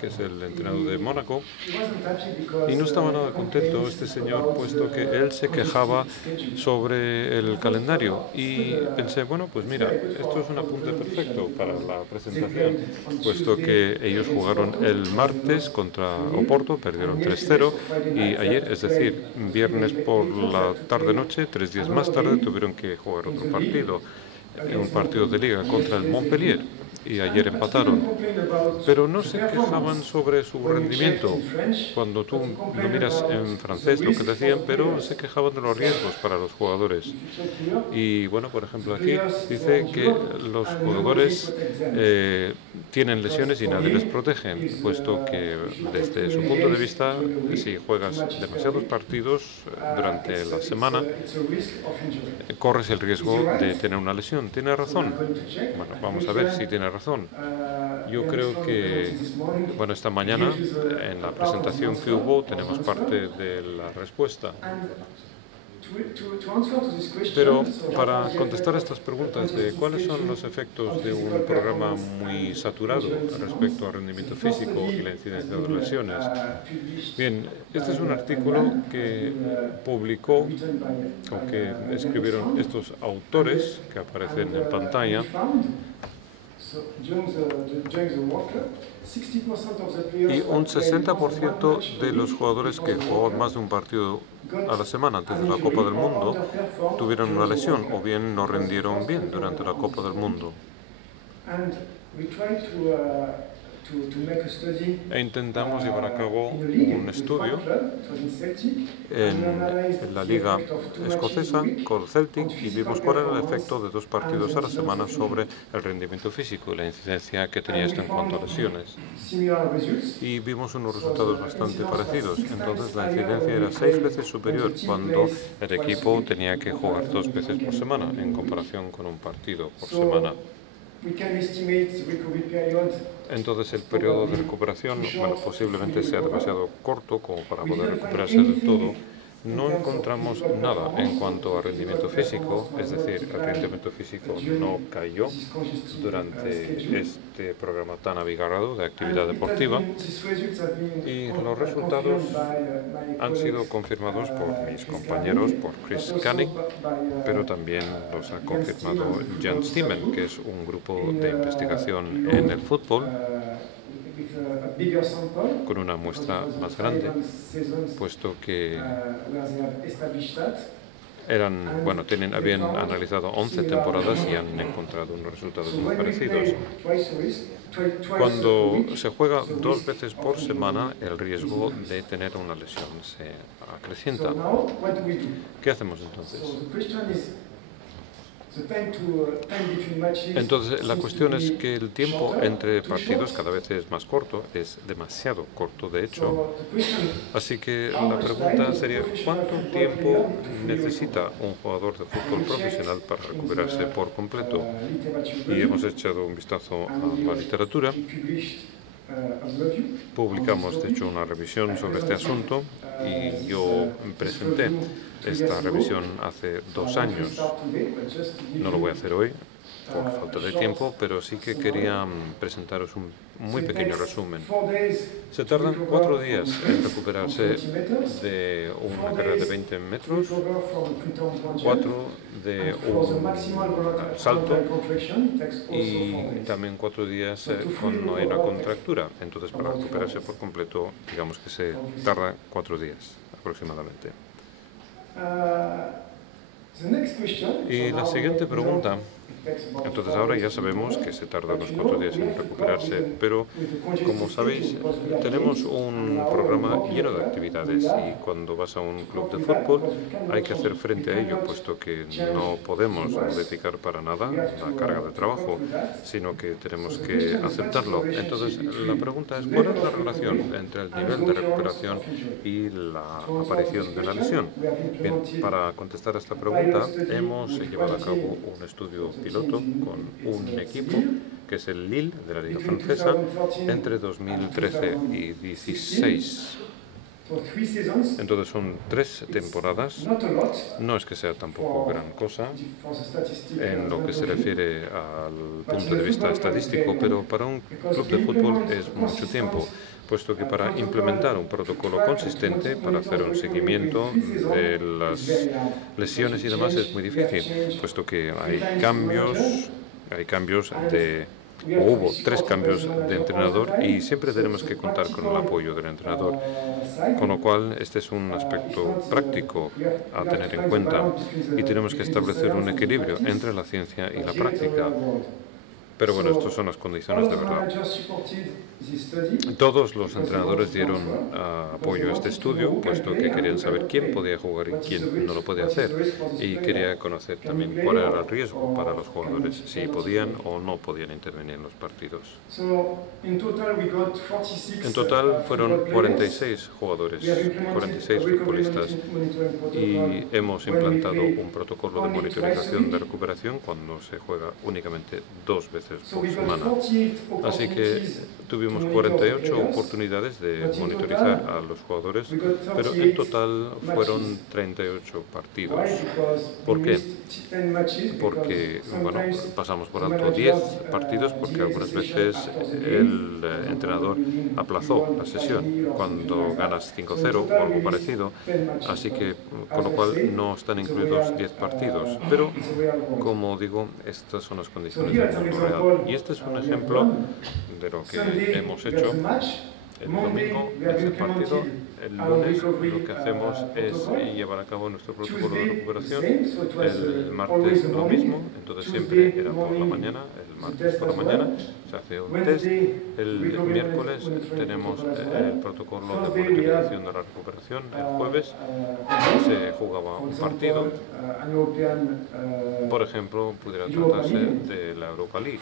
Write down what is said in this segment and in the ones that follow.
que es el entrenador de Mónaco, y no estaba nada contento este señor, puesto que él se quejaba sobre el calendario. Y pensé, bueno, pues mira, esto es un apunte perfecto para la presentación, puesto que ellos jugaron el martes contra Oporto, perdieron 3-0, y ayer, es decir, viernes por la tarde-noche, 3 días más tarde, tuvieron que jugar otro partido, un partido de liga contra el Montpellier, y ayer empataron. Pero no se quejaban sobre su rendimiento. Cuando tú lo miras en francés, lo que decían, pero se quejaban de los riesgos para los jugadores. Y bueno, por ejemplo, aquí dice que los jugadores tienen lesiones y nadie les protege, puesto que desde su punto de vista, si juegas demasiados partidos durante la semana, corres el riesgo de tener una lesión. ¿Tiene razón? Bueno, vamos a ver si tiene razón. Yo creo que, bueno, esta mañana en la presentación que hubo tenemos parte de la respuesta. Pero para contestar a estas preguntas de cuáles son los efectos de un programa muy saturado respecto al rendimiento físico y la incidencia de lesiones, bien, este es un artículo que publicó o que escribieron estos autores que aparecen en pantalla. Y un 60% de los jugadores que jugaban más de un partido a la semana antes de la Copa del Mundo tuvieron una lesión o bien no rindieron bien durante la Copa del Mundo. E intentamos llevar a cabo un estudio en la liga escocesa con el Celtic y vimos cuál era el efecto de 2 partidos a la semana sobre el rendimiento físico y la incidencia que tenía esto en cuanto a lesiones. Y vimos unos resultados bastante parecidos. Entonces la incidencia era 6 veces superior cuando el equipo tenía que jugar 2 veces por semana en comparación con un partido por semana. Entonces el periodo de recuperación, bueno, posiblemente sea demasiado corto como para poder recuperarse del todo. No encontramos nada en cuanto a rendimiento físico, es decir, el rendimiento físico no cayó durante este programa tan abigarrado de actividad deportiva, y los resultados han sido confirmados por mis compañeros, por Chris Canning, pero también los ha confirmado Jan Stimmen, que es un grupo de investigación en el fútbol con una muestra más grande, puesto que habían analizado 11 temporadas y han encontrado unos resultados muy parecidos. Cuando se juega 2 veces por semana, el riesgo de tener una lesión se acrecienta. ¿Qué hacemos entonces? Entonces, la cuestión es que el tiempo entre partidos cada vez es más corto, es demasiado corto, de hecho. Así que la pregunta sería, ¿cuánto tiempo necesita un jugador de fútbol profesional para recuperarse por completo? Y hemos echado un vistazo a la literatura. Publicamos, de hecho, una revisión sobre este asunto y yo presenté esta revisión hace 2 años. No lo voy a hacer hoy por falta de tiempo, pero sí que quería presentaros un muy pequeño resumen. Se tardan 4 días en recuperarse de una carrera de 20 metros, 4 de un salto y también 4 días cuando hay una contractura. Entonces, para recuperarse por completo, digamos que se tarda 4 días aproximadamente. Y la siguiente pregunta, entonces ahora ya sabemos que se tarda unos 4 días en recuperarse, pero como sabéis, tenemos un programa lleno de actividades y cuando vas a un club de fútbol hay que hacer frente a ello, puesto que no podemos dedicar para nada la carga de trabajo, sino que tenemos que aceptarlo. Entonces, la pregunta es, ¿cuál es la relación entre el nivel de recuperación y la aparición de la lesión? Bien, para contestar a esta pregunta, hemos llevado a cabo un estudio piloto con un equipo que es el Lille de la Liga Francesa entre 2013 y 2016. Entonces son 3 temporadas. No es que sea tampoco gran cosa en lo que se refiere al punto de vista estadístico, pero para un club de fútbol es mucho tiempo, puesto que para implementar un protocolo consistente, para hacer un seguimiento de las lesiones y demás es muy difícil, puesto que hay cambios hubo 3 cambios de entrenador y siempre tenemos que contar con el apoyo del entrenador, con lo cual este es un aspecto práctico a tener en cuenta y tenemos que establecer un equilibrio entre la ciencia y la práctica. Pero bueno, estas son las condiciones de verdad. Todos los entrenadores dieron apoyo a este estudio, puesto que querían saber quién podía jugar y quién no lo podía hacer. Y quería conocer también cuál era el riesgo para los jugadores, si podían o no podían intervenir en los partidos. En total fueron 46 jugadores, 46 futbolistas, y hemos implantado un protocolo de monitorización de recuperación cuando se juega únicamente 2 veces por semana. Así que tuvimos 48 oportunidades de monitorizar a los jugadores, pero en total fueron 38 partidos. ¿Por qué? Porque bueno, pasamos por alto 10 partidos, porque algunas veces el entrenador aplazó la sesión cuando ganas 5-0 o algo parecido, así que con lo cual no están incluidos 10 partidos. Pero, como digo, estas son las condiciones del mundo real. Y este es un ejemplo de lo que hemos hecho. El domingo es el partido, el lunes lo que hacemos es llevar a cabo nuestro protocolo de recuperación, el martes lo mismo, entonces siempre era por la mañana, el martes por la mañana se hace un test, el miércoles tenemos el protocolo de monitorización de la recuperación, el jueves se jugaba un partido, por ejemplo, pudiera tratarse de la Europa League.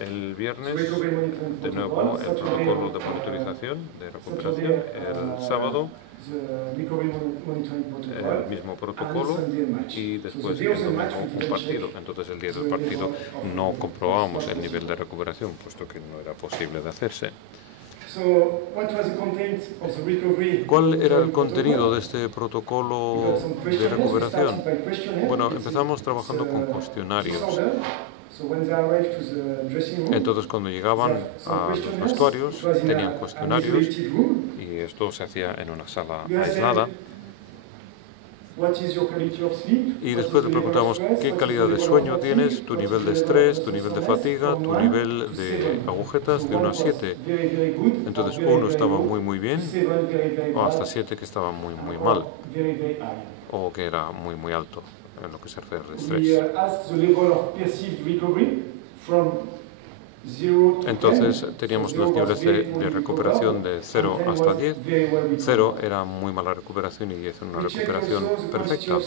El viernes, de nuevo, el protocolo de monitorización de recuperación, el sábado el mismo protocolo y después el domingo un partido. Entonces el día del partido no comprobábamos el nivel de recuperación, puesto que no era posible de hacerse. ¿Cuál era el contenido de este protocolo de recuperación? Bueno, empezamos trabajando con cuestionarios. Entonces, cuando llegaban a los vestuarios, tenían cuestionarios y esto se hacía en una sala aislada. Y después le preguntamos qué calidad de sueño tienes, tu nivel de estrés, tu nivel de fatiga, tu nivel de agujetas de 1 a 7. Entonces 1 estaba muy bien, o hasta 7 que estaba muy mal, o que era muy alto en lo que se refiere al estrés. Entonces teníamos los niveles de recuperación de 0 hasta 10. 0 era muy mala recuperación y 10 una recuperación perfecta.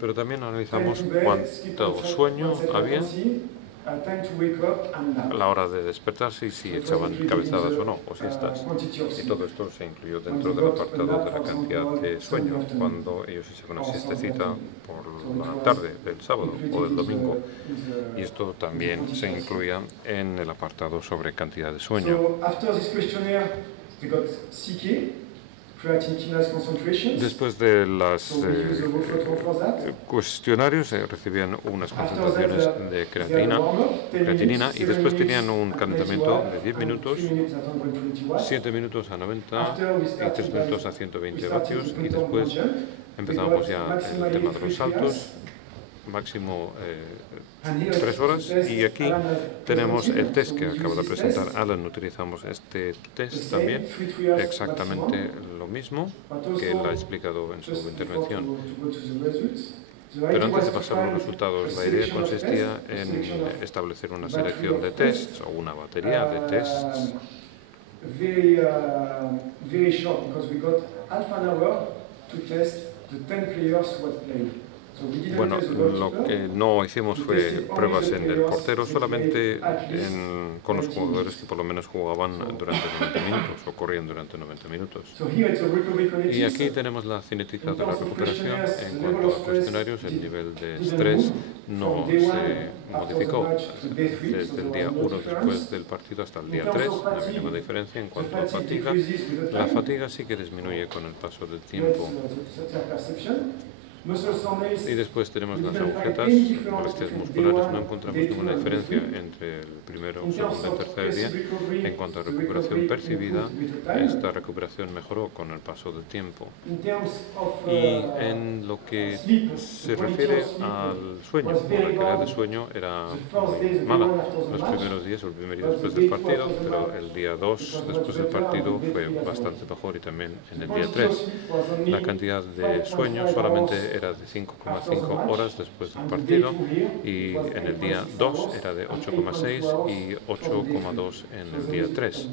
Pero también analizamos cuánto sueño había a la hora de despertarse y si echaban cabezadas o no, o siestas. Y todo esto se incluyó dentro del apartado de la cantidad de sueño, cuando ellos echaban una siestecita por la tarde del sábado o del domingo. Y esto también se incluía en el apartado sobre cantidad de sueño. Después de los cuestionarios recibían unas concentraciones de creatinina y después tenían un calentamiento de 10 minutos, 7 minutos a 90 y 3 minutos a 120 vatios y después empezamos ya el tema de los saltos, máximo 3 horas, y aquí tenemos el test que acaba de presentar Alan. Utilizamos este test también, exactamente lo mismo que él ha explicado en su intervención. Pero antes de pasar a los resultados, la idea consistía en establecer una selección de tests o una batería de tests. Bueno, lo que no hicimos fue pruebas en el portero, solamente con los jugadores que por lo menos jugaban durante 90 minutos o corrían durante 90 minutos. Y aquí tenemos la cinética de la recuperación. En cuanto a cuestionarios, el nivel de estrés no se modificó desde el día 1 después del partido hasta el día 3, no hay ninguna diferencia. En cuanto a fatiga, la fatiga sí que disminuye con el paso del tiempo. Y después tenemos las agujetas, molestias musculares. No encontramos ninguna diferencia entre el primero, segundo y tercer día. En cuanto a recuperación percibida, esta recuperación mejoró con el paso del tiempo. Y en lo que se refiere al sueño, la calidad de sueño era muy mala los primeros días, el primer día después del partido, pero el día 2 después del partido fue bastante mejor, y también en el día 3. La cantidad de sueño solamente era de 5,5 horas después del partido, y en el día 2 era de 8,6 y 8,2 en el día 3.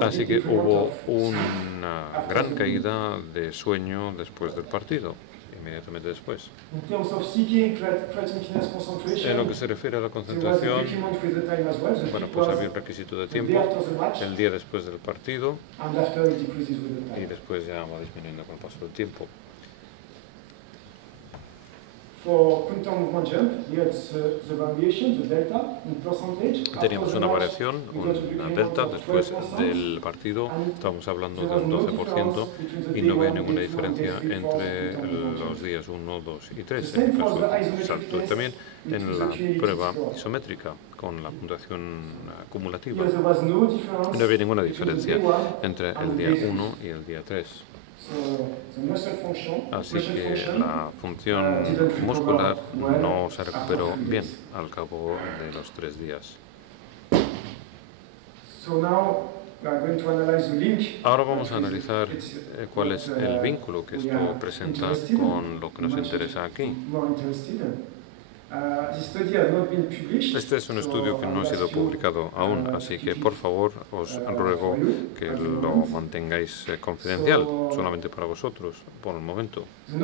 Así que hubo una gran caída de sueño después del partido, inmediatamente después. En lo que se refiere a la concentración, bueno, pues había un requisito de tiempo, el día después del partido, y después ya va disminuyendo con el paso del tiempo. Teníamos una variación, una delta, después del partido estábamos hablando de un 12%, y no había ninguna diferencia entre los días 1, 2 y 3, en el caso del salto, y también en la prueba isométrica con la puntuación acumulativa. No había ninguna diferencia entre el día 1 y el día 3. Así que la función muscular no se recuperó bien al cabo de los 3 días. Ahora vamos a analizar cuál es el vínculo que esto presenta con lo que nos interesa aquí. Este es un estudio que no ha sido publicado aún, así que por favor os ruego que lo mantengáis confidencial, solamente para vosotros, por el momento. El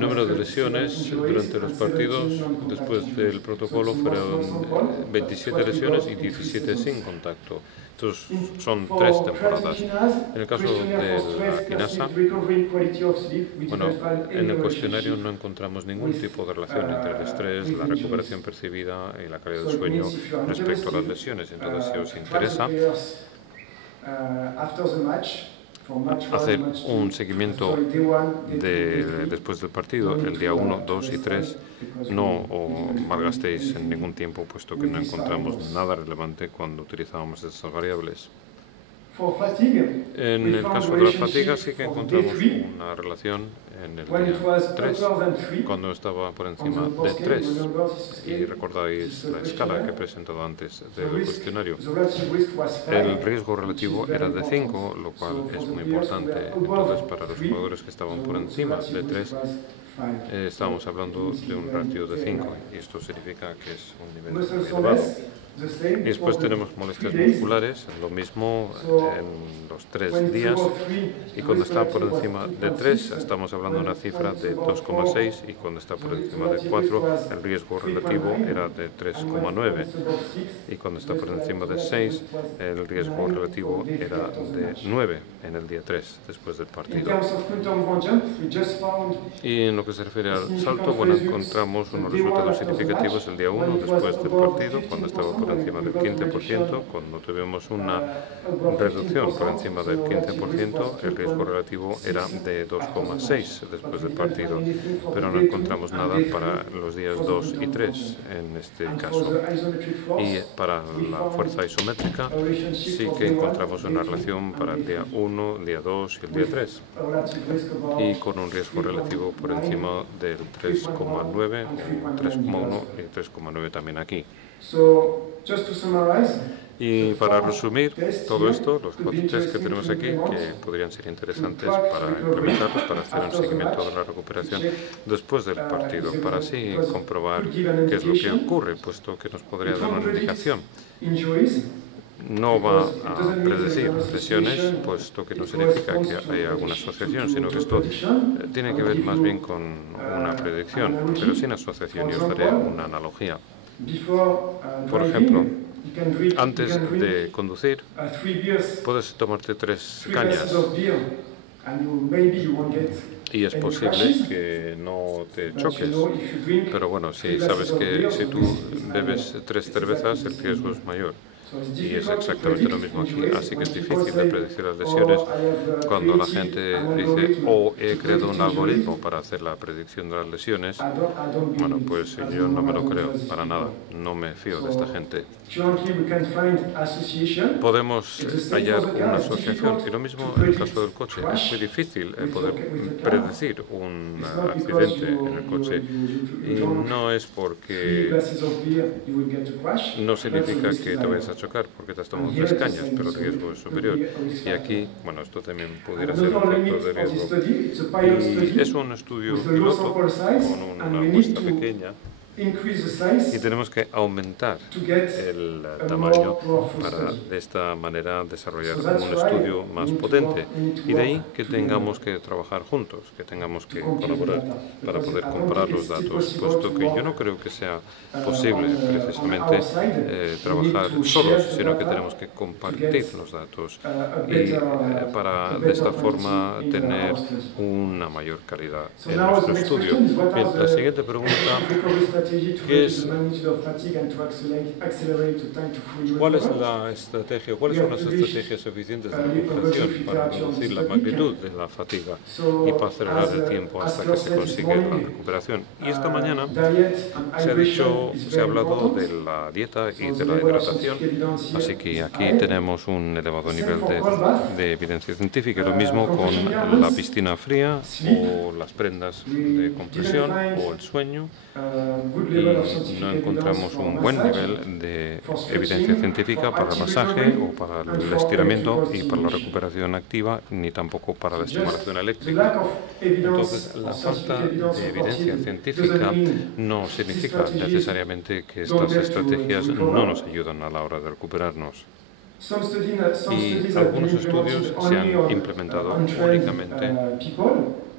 número de lesiones durante los partidos después del protocolo fueron 27 lesiones y 17 sin contacto. Estos son 3 temporadas. En el caso de la quinasa, bueno, en el cuestionario no encontramos ningún tipo de relación entre el estrés, la recuperación percibida y la calidad del sueño respecto a las lesiones. Entonces, si os interesa hacer un seguimiento después del partido, el día 1, 2 y 3, no malgastéis en ningún tiempo, puesto que no encontramos nada relevante cuando utilizábamos estas variables. En el caso de la fatiga sí que encontramos una relación en el día 3, cuando estaba por encima de 3. Y recordáis la escala que he presentado antes del cuestionario. El riesgo relativo era de 5, lo cual es muy importante. Entonces, para los jugadores que estaban por encima de 3, estábamos hablando de un ratio de 5, y esto significa que es un nivel elevado. Y después tenemos molestias musculares, lo mismo en los 3 días, y cuando está por encima de 3 estamos hablando de una cifra de 2,6, y cuando está por encima de 4 el riesgo relativo era de 3,9, y cuando está por encima de 6 el riesgo relativo era de 9 en el día 3 después del partido. Y en lo que se refiere al salto, bueno, encontramos unos resultados significativos el día 1 después del partido, cuando estaba por encima del 15%, cuando tuvimos una reducción por encima del 15%, el riesgo relativo era de 2,6 después del partido, pero no encontramos nada para los días 2 y 3 en este caso. Y para la fuerza isométrica sí que encontramos una relación para el día 1, el día 2 y el día 3, y con un riesgo relativo por encima del 3,9, 3,1 y 3,9 también aquí. Y para resumir todo esto, los 4 test que tenemos aquí, que podrían ser interesantes para implementarlos, para hacer un seguimiento de la recuperación después del partido, para así comprobar qué es lo que ocurre, puesto que nos podría dar una indicación. no va a predecir lesiones, puesto que no significa que haya alguna asociación, sino que esto tiene que ver más bien con una predicción, pero sin asociación. Y os daré una analogía. Por ejemplo, antes de conducir, puedes tomarte 3 cañas y es posible que no te choques. Pero bueno, si sabes que si tú bebes 3 cervezas, el riesgo es mayor. Y es exactamente lo mismo aquí. Así que es difícil de predecir las lesiones cuando la gente dice, he creado un algoritmo para hacer la predicción de las lesiones. Bueno, pues yo no me lo creo para nada. No me fío de esta gente. Podemos hallar una asociación, y lo mismo en el caso del coche. Es muy difícil poder predecir un accidente en el coche, y no es porque no significa que te vayas a chocar porque te has tomado 3 cañas, pero el riesgo es superior. Y aquí, bueno, esto también pudiera ser un factor de riesgo. Y es un estudio piloto con una muestra pequeña. Y tenemos que aumentar el tamaño para de esta manera desarrollar un estudio más potente. Y de ahí que tengamos que trabajar juntos, que tengamos que colaborar para poder comparar los datos, puesto que yo no creo que sea posible precisamente trabajar solos, sino que tenemos que compartir los datos y para de esta forma tener una mayor calidad en nuestro estudio. Bien, la siguiente pregunta. ¿Cuáles son las estrategias eficientes de recuperación para reducir la magnitud de la fatiga y para acelerar el tiempo hasta que se consigue la recuperación? Y esta mañana se ha hablado de la dieta y de la hidratación, así que aquí tenemos un elevado nivel de evidencia científica. Lo mismo con la piscina fría o las prendas de compresión o el sueño. Y no encontramos un buen nivel de evidencia científica para el masaje o para el estiramiento y para la recuperación activa, ni tampoco para la estimulación eléctrica. Entonces, la falta de evidencia científica no significa necesariamente que estas estrategias no nos ayudan a la hora de recuperarnos. Y algunos estudios se han implementado únicamente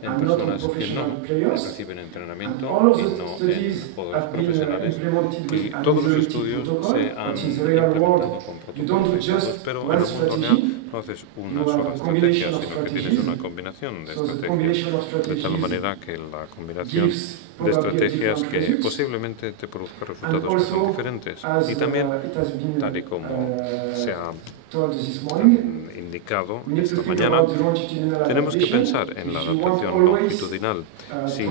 en personas que no reciben entrenamiento y no en jugadores profesionales. Y todos los estudios se han implementado con protocolos exitosos, pero en el mundo real no haces una sola estrategia, sino que tienes una combinación de estrategias, de tal manera que la combinación de estrategias que posiblemente te produzca resultados que son diferentes. Y también, tal y como se ha indicado esta mañana, tenemos que pensar en la adaptación longitudinal. Si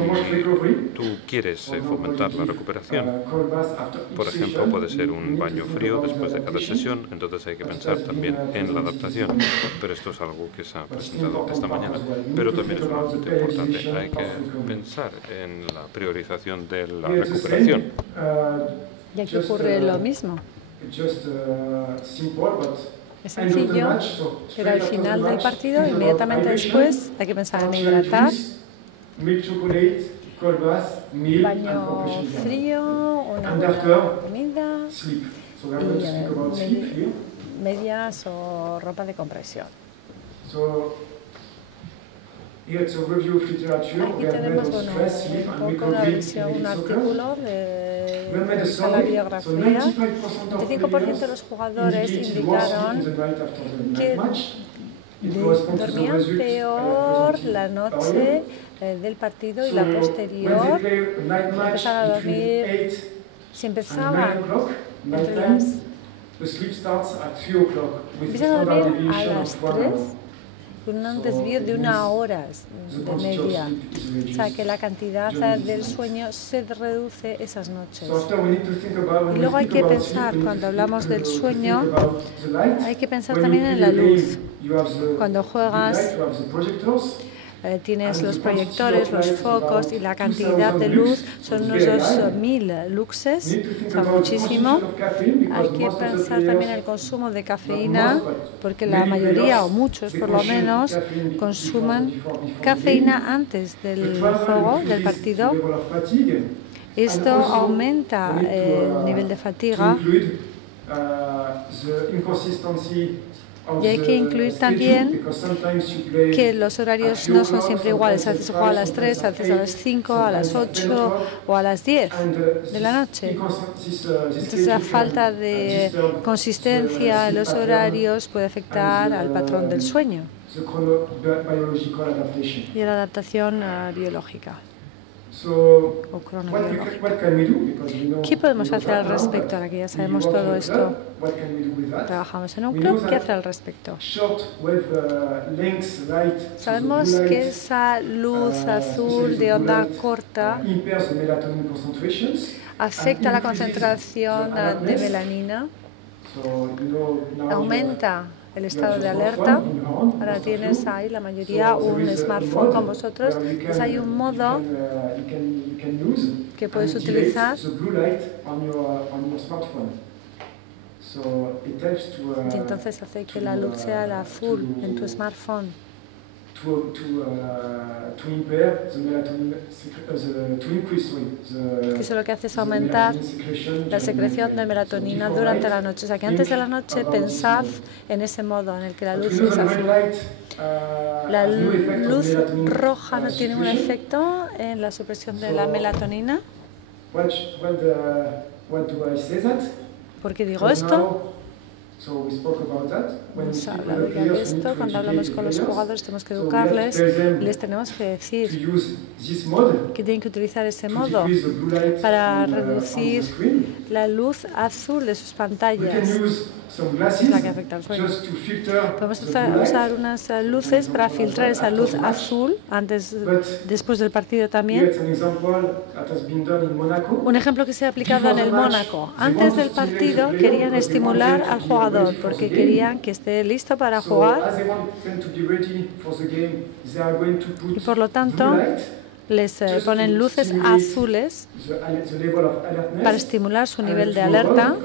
tú quieres fomentar la recuperación, por ejemplo, puede ser un baño frío después de cada sesión, entonces hay que pensar también en la adaptación. Pero esto es algo que se ha presentado esta mañana. Pero también es un aspecto importante, hay que pensar en la priorización de la recuperación. Y aquí ocurre lo mismo. Es sencillo, pero al final del partido, inmediatamente después, hay que pensar en hidratar, baño frío, una buena comida y medias o ropa de compresión. Aquí tenemos un poco de revisión, un artículo de la biografía. El 25% de los jugadores indicaron que dormían peor la noche del partido y la posterior. Empezaron a dormir, si empezaban entre las... Empiezan a dormir a las 3. Con un desvío de 1 hora de media. O sea, que la cantidad del sueño se reduce esas noches. Y luego hay que pensar, cuando hablamos del sueño, hay que pensar también en la luz. Cuando juegas, tienes los proyectores, los focos y la cantidad de luz son unos 2000 luxes, son muchísimo. Hay que pensar también en el consumo de cafeína, porque la mayoría, o muchos por lo menos, consumen cafeína antes del juego, del partido. Esto aumenta el nivel de fatiga Y hay que incluir también que los horarios no son siempre iguales. A veces se juega a las 3, a veces a las 5, a las 8 o a las 10 de la noche. Entonces la falta de consistencia en los horarios puede afectar al patrón del sueño y a la adaptación biológica o cronobiológica. ¿Qué podemos hacer al respecto? Ahora que ya sabemos todo esto, trabajamos en un club, ¿qué hacer al respecto? Sabemos que esa luz azul de onda corta afecta la concentración de melanina, aumenta el estado de alerta. Ahora tienes ahí la mayoría un smartphone con vosotros, pues hay un modo que puedes utilizar y entonces hace que la luz sea la azul en tu smartphone. Eso lo que hace es aumentar la secreción de melatonina durante la noche. O sea que antes de la noche pensad en ese modo en el que la luz es azul. La luz roja no tiene un efecto en la supresión de la melatonina. ¿Por qué digo esto? Hemos hablado ya de esto. Cuando hablamos con los jugadores tenemos que educarles y les tenemos que decir que tienen que utilizar ese modo para reducir la luz azul de sus pantallas, es la que afecta al sueño. Podemos usar unas luces para filtrar esa luz azul después del partido también. Un ejemplo que se ha aplicado en el Mónaco. Antes del partido querían estimular al jugador porque querían que esté listo para jugar y por lo tanto les ponen luces azules para estimular su nivel de alerta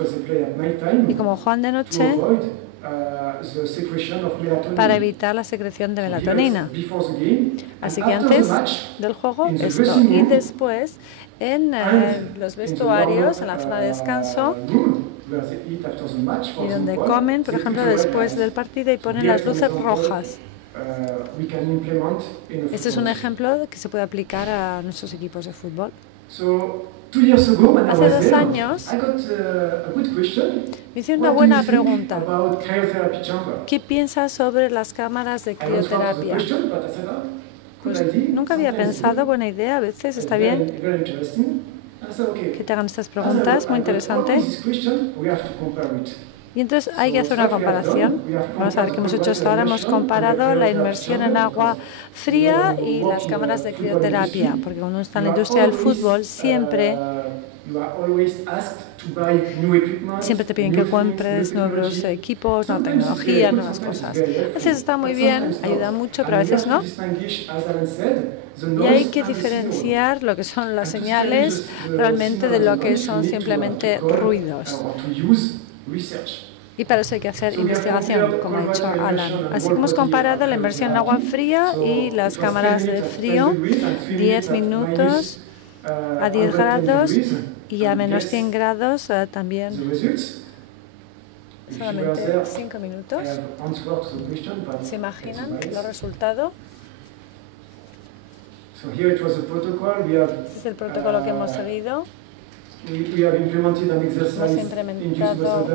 y como juegan de noche para evitar la secreción de melatonina. Así que antes del juego esto y después en los vestuarios, en la zona de descanso y donde comen, por ejemplo, después del partido y ponen las luces rojas. Este es un ejemplo que se puede aplicar a nuestros equipos de fútbol. Hace 2 años me hicieron una buena pregunta. ¿Qué piensas sobre las cámaras de crioterapia? Pues nunca había pensado, buena idea, a veces está bien que te hagan estas preguntas, muy interesante. Y entonces hay que hacer una comparación. Vamos a ver qué hemos hecho hasta ahora. Hemos comparado la inmersión en agua fría y las cámaras de crioterapia, porque cuando uno está en la industria del fútbol siempre te piden que compres nuevos equipos, nueva tecnología, nuevas cosas. A veces está muy bien, ayuda mucho, pero a veces no. Y hay que diferenciar lo que son las señales realmente de lo que son simplemente ruidos. Y para eso hay que hacer investigación, como ha dicho Alan. Así que hemos comparado la inmersión en agua fría y las cámaras de frío, 10 minutos a 10 grados y a menos 100 grados también. Solamente 5 minutos. ¿Se imaginan los resultados? Este es el protocolo que hemos seguido. Hemos implementado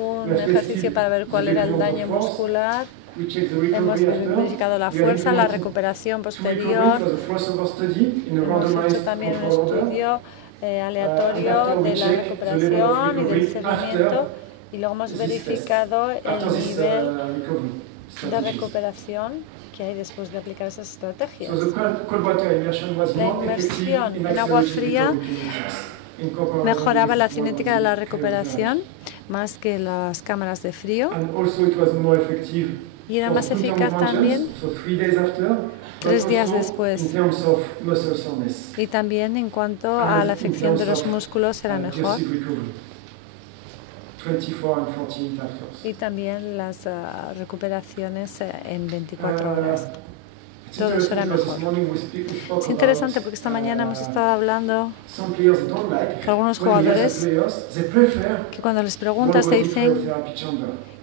un ejercicio para ver cuál era el daño muscular. Hemos verificado la fuerza, la recuperación posterior. Hemos hecho también un estudio aleatorio de la recuperación y del seguimiento. Y luego hemos verificado el nivel de recuperación que hay después de aplicar esas estrategias. La inmersión en agua fría mejoraba la cinética de la recuperación más que las cámaras de frío y era más eficaz también 3 días después. Y también en cuanto a la afección de los músculos era mejor. Y también las recuperaciones en 24 horas. todo será mejor. Es interesante porque esta mañana hemos estado hablando que algunos jugadores que cuando les preguntas te dicen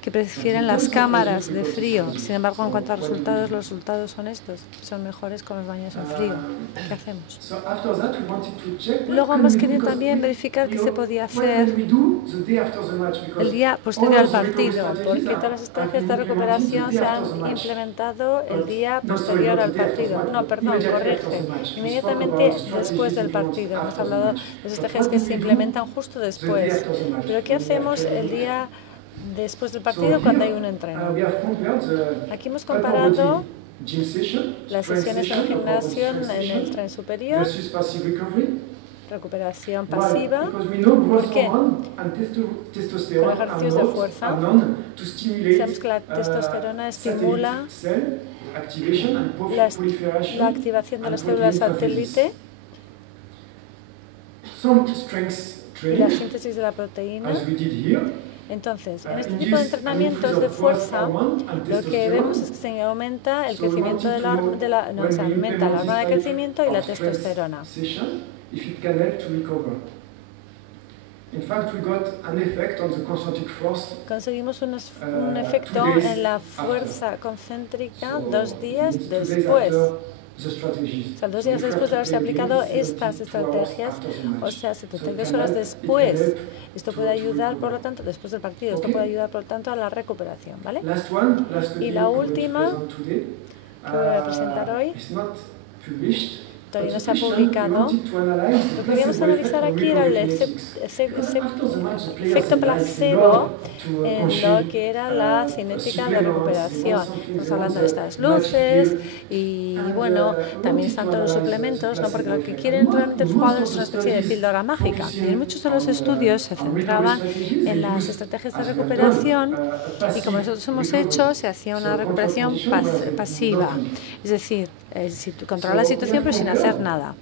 que prefieren las cámaras de frío. Sin embargo, en cuanto a resultados, los resultados son estos. Son mejores con los baños en frío. ¿Qué hacemos? Luego hemos querido también verificar qué se podía hacer el día posterior al partido, porque todas las estrategias de recuperación se han implementado el día posterior al partido. No, perdón, corrige. Inmediatamente después del partido. Hemos hablado de las estrategias que se implementan justo después. Pero ¿qué hacemos el día después del partido cuando hay un entreno? Aquí hemos comparado las sesiones en el gimnasio en el tren superior, recuperación pasiva. ¿Por qué? Con ejercicios de fuerza. Sabemos que la testosterona estimula la activación de las células satélite y la síntesis de la proteína. Entonces, en este tipo de entrenamientos de fuerza, lo que vemos es que se aumenta el crecimiento se aumenta la hormona de crecimiento y la testosterona. Conseguimos un efecto en la fuerza concéntrica 2 días después. O sea, 2 días después de haberse aplicado estas estrategias, o sea, 72 horas después. Esto puede ayudar, por lo tanto, después del partido, esto puede ayudar, por lo tanto, a la recuperación, ¿vale? Y la última que voy a presentar hoy, todavía no se ha publicado. Lo que queríamos analizar aquí era el efecto placebo en lo que era la cinética de recuperación. Estamos hablando de estas luces y, bueno, también están todos los suplementos, ¿no? Porque lo que quieren realmente los jugadores es una especie de píldora mágica. Y en muchos de los estudios se centraban en las estrategias de recuperación y, como nosotros hemos hecho, se hacía una recuperación pasiva. Es decir, controlar la situación pero sin hacer nada.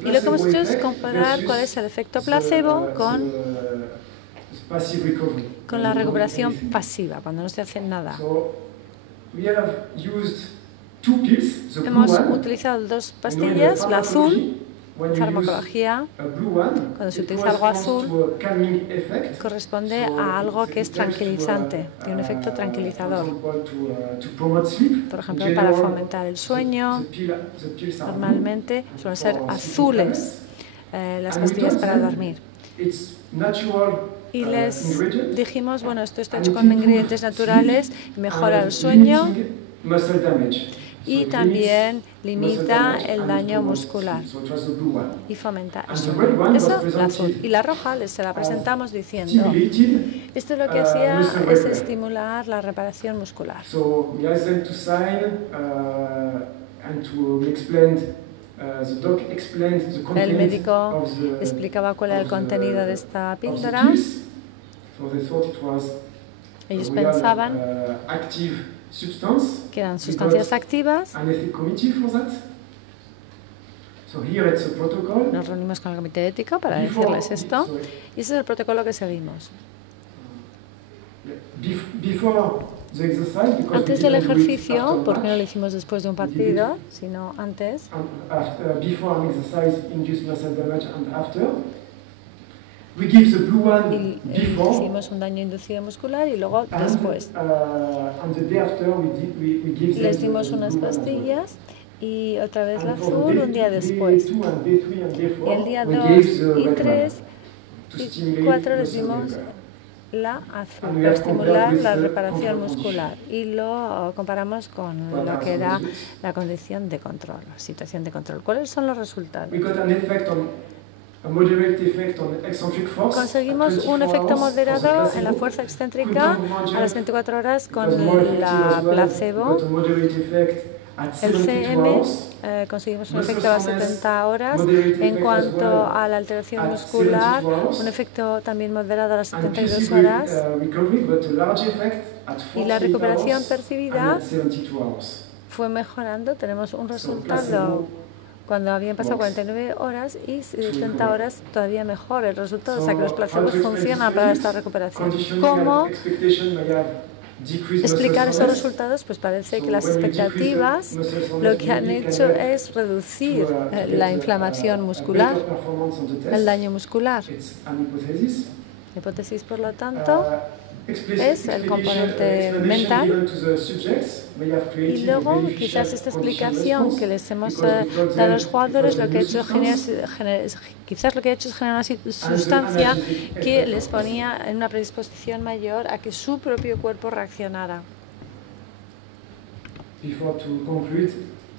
Y lo que hemos hecho es comparar cuál es el efecto placebo con la recuperación pasiva, cuando no se hace nada. Hemos utilizado 2 pastillas, la azul, farmacología, cuando se utiliza algo azul, corresponde a algo que es tranquilizante, tiene un efecto tranquilizador. Por ejemplo, para fomentar el sueño, normalmente suelen ser azules las pastillas para dormir. Y les dijimos, bueno, esto está hecho con ingredientes naturales, mejora el sueño y también limita el daño muscular y fomenta el sueño. Eso, la azul. Y la roja se la presentamos diciendo, esto lo que hacía es estimular la reparación muscular. El médico explicaba cuál era el contenido de esta píldora. Ellos pensaban que eran sustancias activas. Nos reunimos con el comité ético para decirles esto y ese es el protocolo que seguimos. Antes del ejercicio, ¿por qué no lo hicimos después de un partido, sino antes? Y hicimos un daño inducido muscular y luego después les dimos unas pastillas y otra vez la azul un día después. Y el día 2 y 3 y 4 les dimos la azul para estimular la reparación muscular y lo comparamos con lo que era la condición de control, la situación de control. ¿Cuáles son los resultados? Conseguimos un efecto moderado en la fuerza excéntrica a las 24 horas con la placebo. El CM conseguimos un efecto a las 70 horas. En cuanto a la alteración muscular, un efecto también moderado a las 72 horas. Y la recuperación percibida fue mejorando. Tenemos un resultado cuando habían pasado 49 horas y 70 horas todavía mejor el resultado. O sea que los placebos funcionan para esta recuperación. ¿Cómo explicar esos resultados, pues parece que las expectativas lo que han hecho es reducir la inflamación muscular, el daño muscular. La hipótesis, por lo tanto, es el componente mental. Y luego, quizás esta explicación que les hemos dado a los jugadores, lo que ha hecho quizás lo que ha hecho es generar una sustancia que les ponía en una predisposición mayor a que su propio cuerpo reaccionara.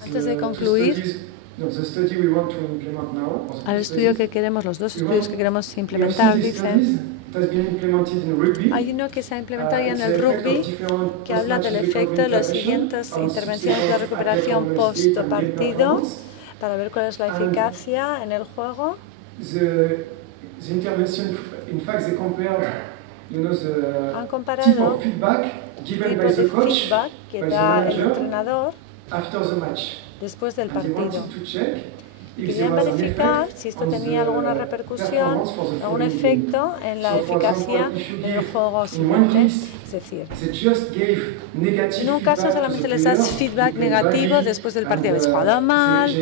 Antes de concluir, al estudio que queremos, los dos estudios que queremos implementar, dicen, hay uno que se ha implementado ya en el rugby que habla del efecto de las siguientes intervenciones de recuperación post-partido para ver cuál es la eficacia en el juego. Han comparado el tipo de feedback que da el entrenador después del partido. Querían verificar si esto tenía alguna repercusión, algún efecto en la eficacia del juego siguiente. Es decir, en un caso solamente les das feedback negativo después del partido. Habéis jugado mal,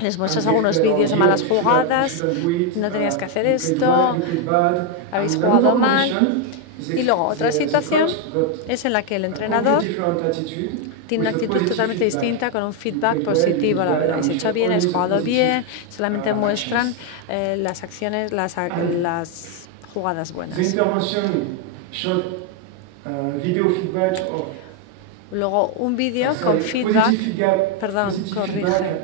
les muestras algunos vídeos de malas jugadas, no tenías que hacer esto, habéis jugado mal. Y luego otra situación es en la que el entrenador tiene una actitud totalmente distinta con un feedback positivo. Lo habéis hecho bien, habéis jugado bien, solamente muestran las acciones, las jugadas buenas. Luego un vídeo con feedback, perdón, corrige.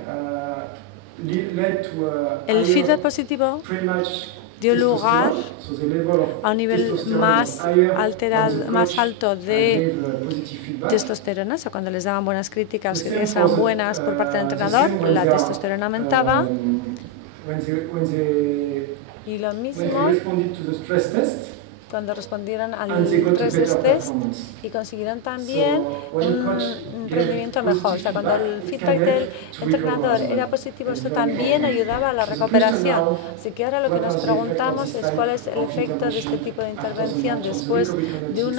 El feedback positivo dio lugar a un nivel más alto de testosterona. O sea, cuando les daban buenas críticas, que eran buenas por parte del entrenador, la testosterona aumentaba. Y lo mismo cuando respondieron al test y consiguieron también un rendimiento mejor. O sea, cuando el feedback del entrenador era positivo, esto también ayudaba a la recuperación. Así que ahora lo que nos preguntamos es cuál es el efecto de este tipo de intervención después de un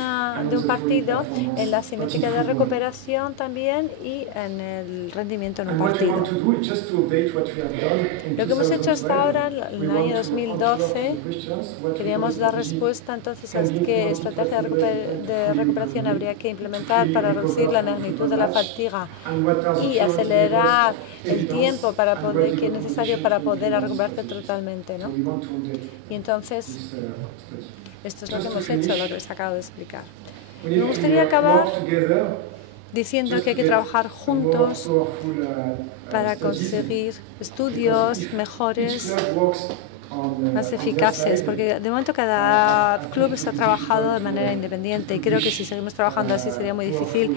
partido en la cinética de recuperación también y en el rendimiento en un partido. Lo que hemos hecho hasta ahora, en el año 2012, queríamos dar respuesta entonces a qué estrategia de recuperación habría que implementar para reducir la magnitud de la fatiga y acelerar el tiempo que es necesario para poder recuperarte totalmente, ¿no? Y entonces, esto es lo que hemos hecho, lo que les acabo de explicar. Me gustaría acabar diciendo que hay que trabajar juntos para conseguir estudios mejores, más eficaces, porque de momento cada club está trabajado de manera independiente y creo que si seguimos trabajando así sería muy difícil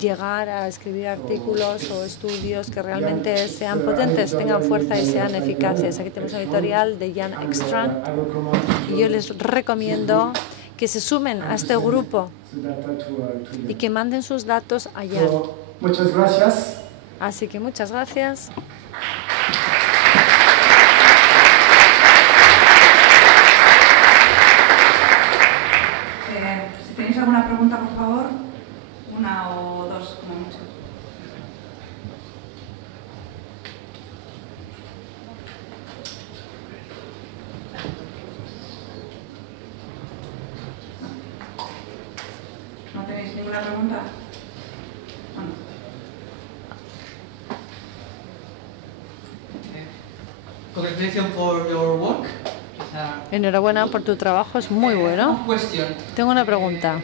llegar a escribir artículos o estudios que realmente sean potentes, tengan fuerza y sean eficaces. Aquí tenemos un editorial de Jan Ekstrand y yo les recomiendo que se sumen a este grupo y que manden sus datos allá. Muchas gracias. Así que muchas gracias. Si tenéis alguna pregunta, por favor, una o dos, como mucho. ¿No tenéis ninguna pregunta? Bueno. Congratulations for your work. Enhorabuena por tu trabajo, es muy bueno. Tengo una pregunta.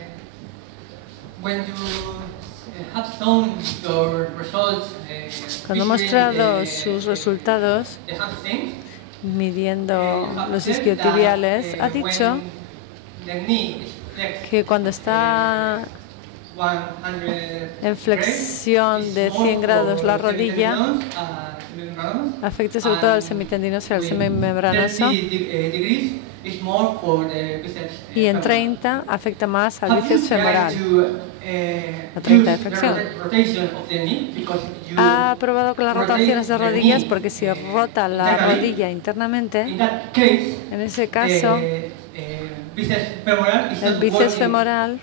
Cuando ha mostrado sus resultados midiendo los isquiotibiales, ha dicho que cuando está en flexión de 100 grados la rodilla, afecta sobre todo al semitendinoso y al semimembranoso, is more for the biceps. Y en 30 afecta más al Have you bíceps tried femoral. to, La 30 de use the flexión. rotation of the knee? Because if you Ha probado con las rotaciones de rotate the rodillas knee porque si rota la internally, rodilla internamente, in that case, en ese caso biceps femoral is el not bíceps working, femoral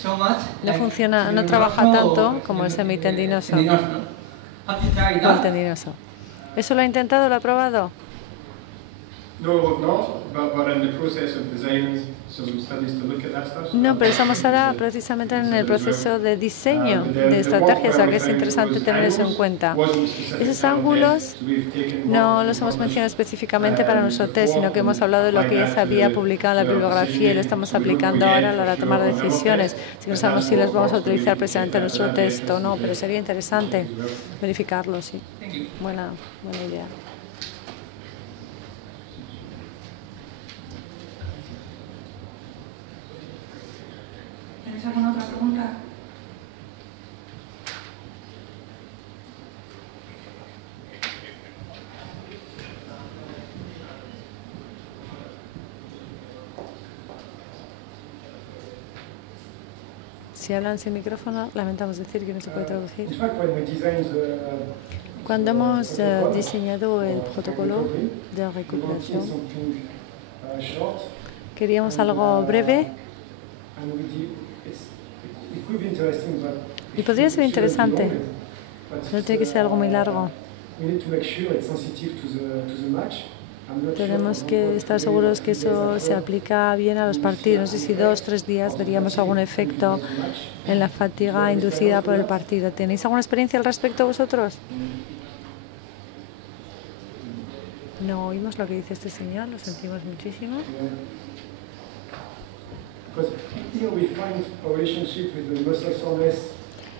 so much no like funciona, no the trabaja rostro tanto o como el semitendinoso tendinoso, ¿no? Have you tried o el that? tendinoso. ¿Eso lo ha intentado, lo ha probado? No, no, but in the process of designing some studies to look at that stuff. No, pero estamos ahora precisamente en el proceso de diseño de estrategias, o sea que es interesante tener eso en cuenta. Esos ángulos no los hemos mencionado específicamente para nuestro test, sino que hemos hablado de lo que ya se había publicado en la bibliografía y lo estamos aplicando ahora a la hora de tomar decisiones. Si no sabemos si los vamos a utilizar precisamente en nuestro test o no, pero sería interesante verificarlo, sí. Buena idea. ¿Tenéis alguna otra pregunta? Si hablan sin micrófono, lamentamos decir que no se puede traducir. In fact, when we designed Cuando hemos diseñado el protocolo de recuperación, something short, queríamos algo breve and it could be interesting, but y podría ser interesante. but No tiene que ser algo muy largo. we need to make sure it's sensitive to the match. I'm not sure Tenemos for que example, estar if seguros que we eso se aplica bien a los partidos. No sé si 2 o 3 días veríamos algún efecto en la fatiga inducida por el partido. ¿Tenéis alguna experiencia al respecto vosotros? No oímos lo que dice este señor, lo sentimos muchísimo. Because here we find a relationship with the muscle soreness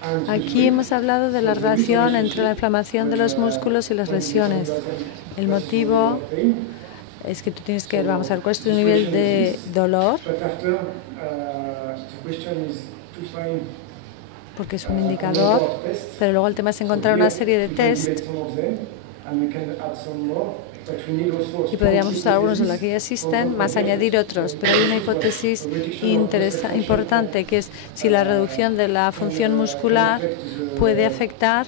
and Aquí hemos hablado de la relación entre la inflamación de los músculos y las lesiones. El motivo es que tú tienes que ver, vamos a ver, cuál es tu nivel de dolor, But after, the question is to find porque es un indicador, pero luego el tema es encontrar una serie de test some of them, and we can add some more. But we need also a y podríamos usar algunos de los que ya existen, más añadir otros. Pero hay una hipótesis importante, que es si la reducción de la función muscular puede afectar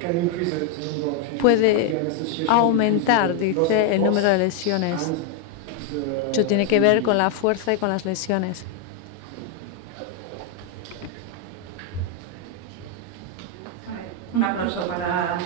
can increase the number of puede aumentar, dice, el número de lesiones. Eso tiene que ver con la fuerza y con las lesiones. Un aplauso para